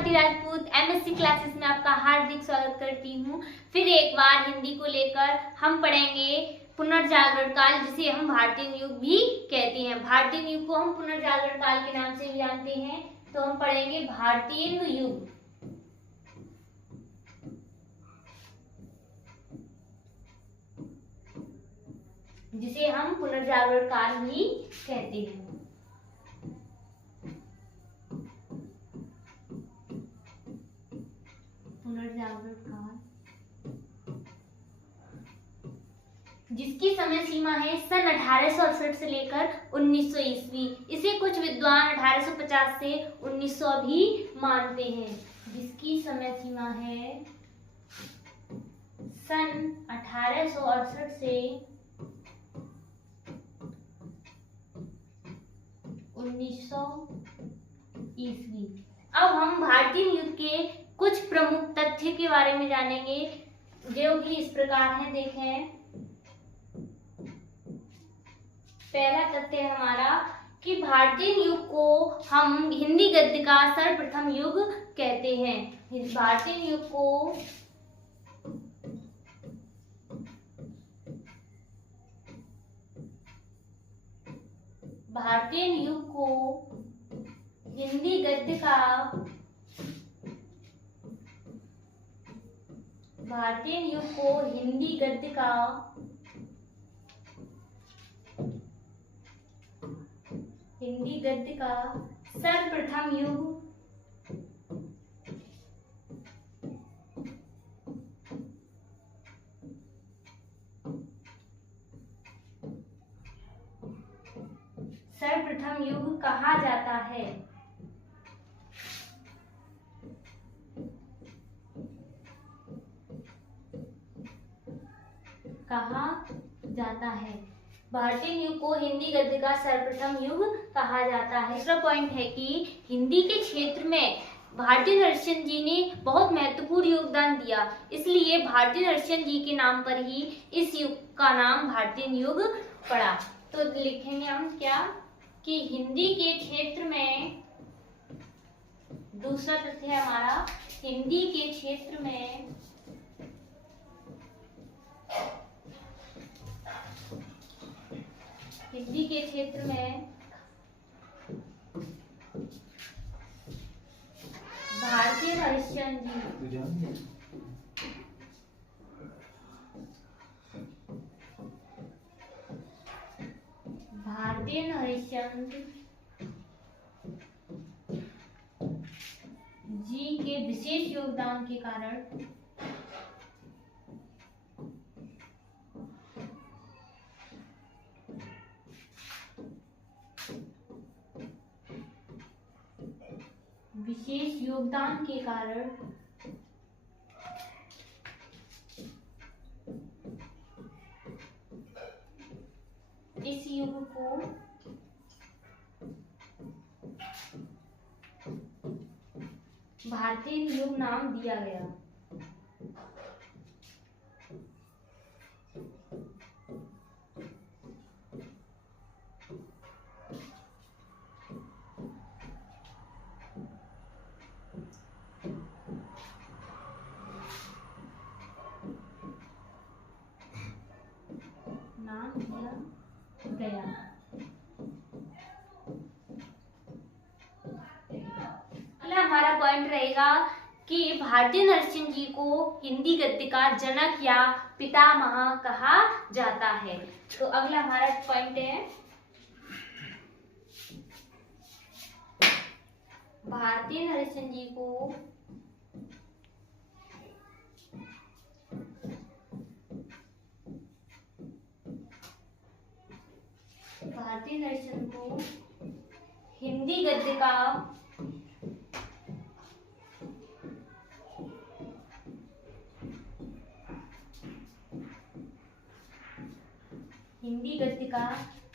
Swati Rajput MSc classes में आपका हार्दिक स्वागत करती हूँ। फिर एक बार हिंदी को लेकर हम पढ़ेंगे पुनर्जागरण काल, जिसे हम भारतीय युग भी कहते हैं। भारतीय युग को हम पुनर्जागरण काल के नाम से भी जानते हैं, तो हम पढ़ेंगे भारतीय युग, जिसे हम पुनर्जागरण काल भी कहते हैं। पुनर्जागरण काल जिसकी समय सीमा है सन 1868 से लेकर 1900 ईस्वी। इसे कुछ विद्वान 1850 से 1900 भी मानते हैं। जिसकी समय सीमा है सन 1868 से 1900 ईस्वी। अब हम भारतीय युग के कुछ प्रमुख तथ्य के बारे में जानेंगे, जो कि इस प्रकार हैं। देखें, पहला तथ्य है हमारा कि भारतीय युग को हम हिंदी गद्य का सर्वप्रथम युग कहते हैं। भारतीय युग को हिंदी गद्य का सर्वप्रथम युग कहा जाता है। भारतीय युग को हिंदी गद्य का सर्वप्रथम युग कहा जाता है। दूसरा पॉइंट है कि हिंदी के क्षेत्र में भारतीय नरसिंह जी ने बहुत महत्वपूर्ण योगदान दिया, इसलिए भारतीय नरसिंह जी के नाम पर ही इस युग का नाम भारतीय युग पड़ा। तो लिखेंगे हम क्या कि हिंदी के क्षेत्र में, दूसरा तथ्य है हमारा, हिंदी के क्षेत्र में भारतीय नरसिंह जी के विशेष योगदान के कारण इस युग को भारतीय युग नाम दिया गया। अगला हमारा पॉइंट रहेगा कि भारतीय नरसिंह जी को हिंदी गद्य का जनक या पितामह कहा जाता है। तो अगला हमारा पॉइंट है भारतीय नरसिंह जी को हिंदी गद्य का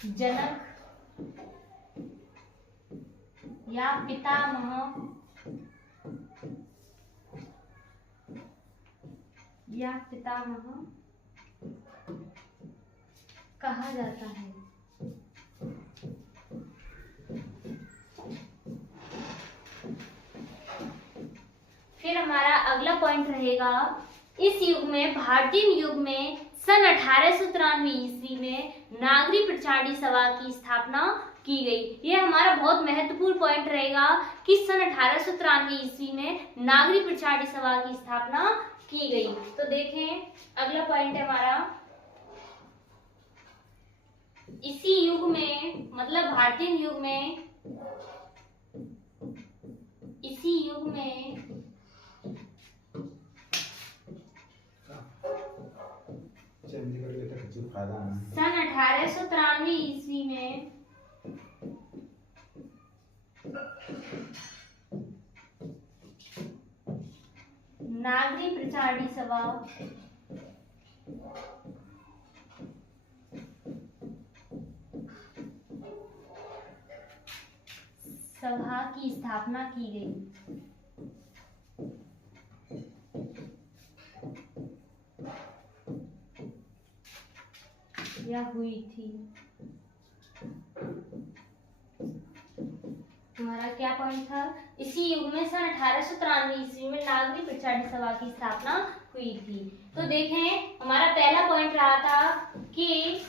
जनक या पितामह कहा जाता है। फिर हमारा अगला पॉइंट रहेगा, इस युग में भारतीय युग में सन 1893 ईस्वी में नागरी प्रचारणी सभा की स्थापना की गई। यह हमारा बहुत महत्वपूर्ण पॉइंट रहेगा कि सन 1893 ईस्वी में नागरी प्रचारणी सभा की स्थापना की गई। तो देखें अगला पॉइंट है हमारा, इसी युग में मतलब भारतीय युग में, इसी युग में सन 1893 ईस्वी में नागरी प्रचारणी सभा की स्थापना की गई। यह हुई थी। हमारा क्या पॉइंट था, इसी युग में सन 1893 ईस्वी में नागरी प्रचारणी सभा की स्थापना हुई थी। तो देखें हमारा पहला पॉइंट रहा था कि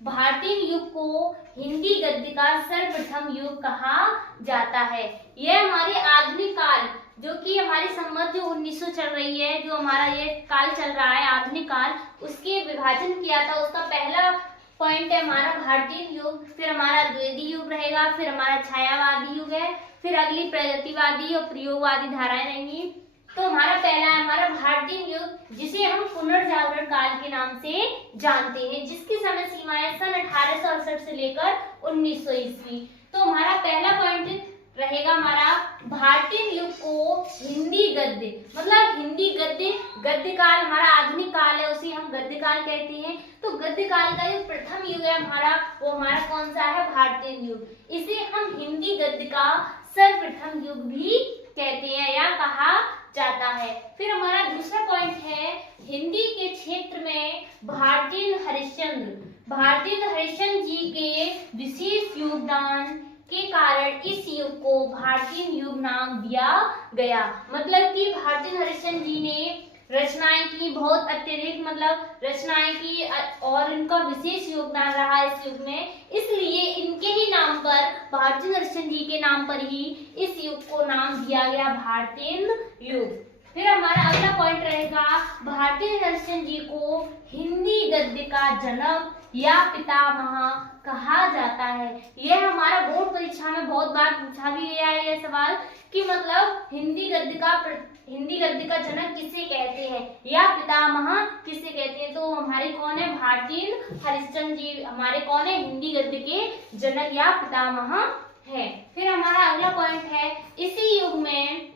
भारतीय युग को हिंदी गद्य का सर्वप्रथम युग कहा जाता है। यह हमारे आधुनिक काल, जो कि हमारी संवत 1900 चल रही है, जो हमारा ये काल चल रहा है आधुनिक काल, उसके विभाजन किया था। उसका पहला पॉइंट है हमारा भारतीय युग, फिर हमारा द्विवेदी युग रहेगा, फिर हमारा छायावादी युग है, फिर अगली प्रगतिवादी और प्रयोगवादी धाराएं रहेंगी। तो हमारा पहला है हमारा भारतीय युग, जिसे हम पुनर्जागरण काल के नाम से जानते हैं, जिसकी समय सीमा है सन 1868 से लेकर 1900 ईस्वी। तो हमारा पहला पॉइंट रहेगा हमारा भारतीय युग को हिंदी गद्य, मतलब हिंदी गद्य, गद्य काल हमारा आधुनिक काल है, उसे हम गद्य काल कहते हैं। तो गद्य काल का जो प्रथम युग है हमारा, वो हमारा कौन सा है, भारतीय युग। इसे हम हिंदी गद्य का सर्वप्रथम युग भी कहते हैं या कहा जाता है। फिर हमारा दूसरा पॉइंट है, हिंदी के क्षेत्र में भारतीय हरिश्चंद्र जी के विशेष योगदान के कारण इस युग को भारतीय युग नाम दिया गया। मतलब कि भारतीय हरिश्चंद्र जी ने रचनाएं की, बहुत अत्यधिक मतलब रचनाएं की, और इनका विशेष योगदान रहा इस युग में, इसलिए इनके ही नाम पर, भारतीय हरिश्चंद्र जी के नाम पर ही इस युग को नाम दिया गया भारतीय युग। फिर हमारा अगला पॉइंट रहेगा, भारतीय हरिश्चंद्र जी को हिंदी गद्य का जनक या पितामह कहा जाता है। यह हमारा बोर्ड परीक्षा में बहुत बार पूछा भी गया है यह सवाल, कि मतलब हिंदी गद्य का जनक किसे कहते हैं या पितामह किसे कहते हैं। तो हमारे कौन है, भारतीय हरिश्चंद्र जी हमारे कौन है, हिंदी गद्य के जनक या पितामह है। फिर हमारा अगला पॉइंट है, इसी युग में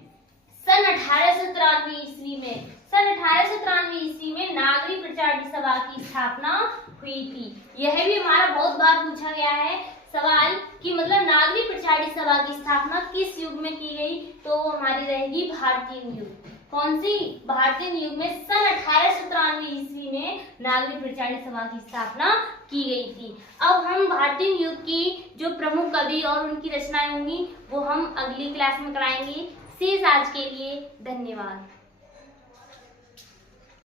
सन 1893 ईस्वी में नागरी प्रचारणी सभा की स्थापना हुई थी। यह भी हमारा बहुत बार पूछा गया है सवाल कि मतलब नागरी प्रचारणी सभा की स्थापना किस युग में की गई। तो हमारी रहेगी भारतीय युग। कौन सी, भारतीय युग में सन 1893 ईस्वी में नागरी प्रचारणी सभा की स्थापना की गई थी। अब हम भारतीय युग की जो प्रमुख कवि और उनकी रचनाएं होंगी वो हम अगली क्लास में कराएंगे। शेष आज के लिए धन्यवाद।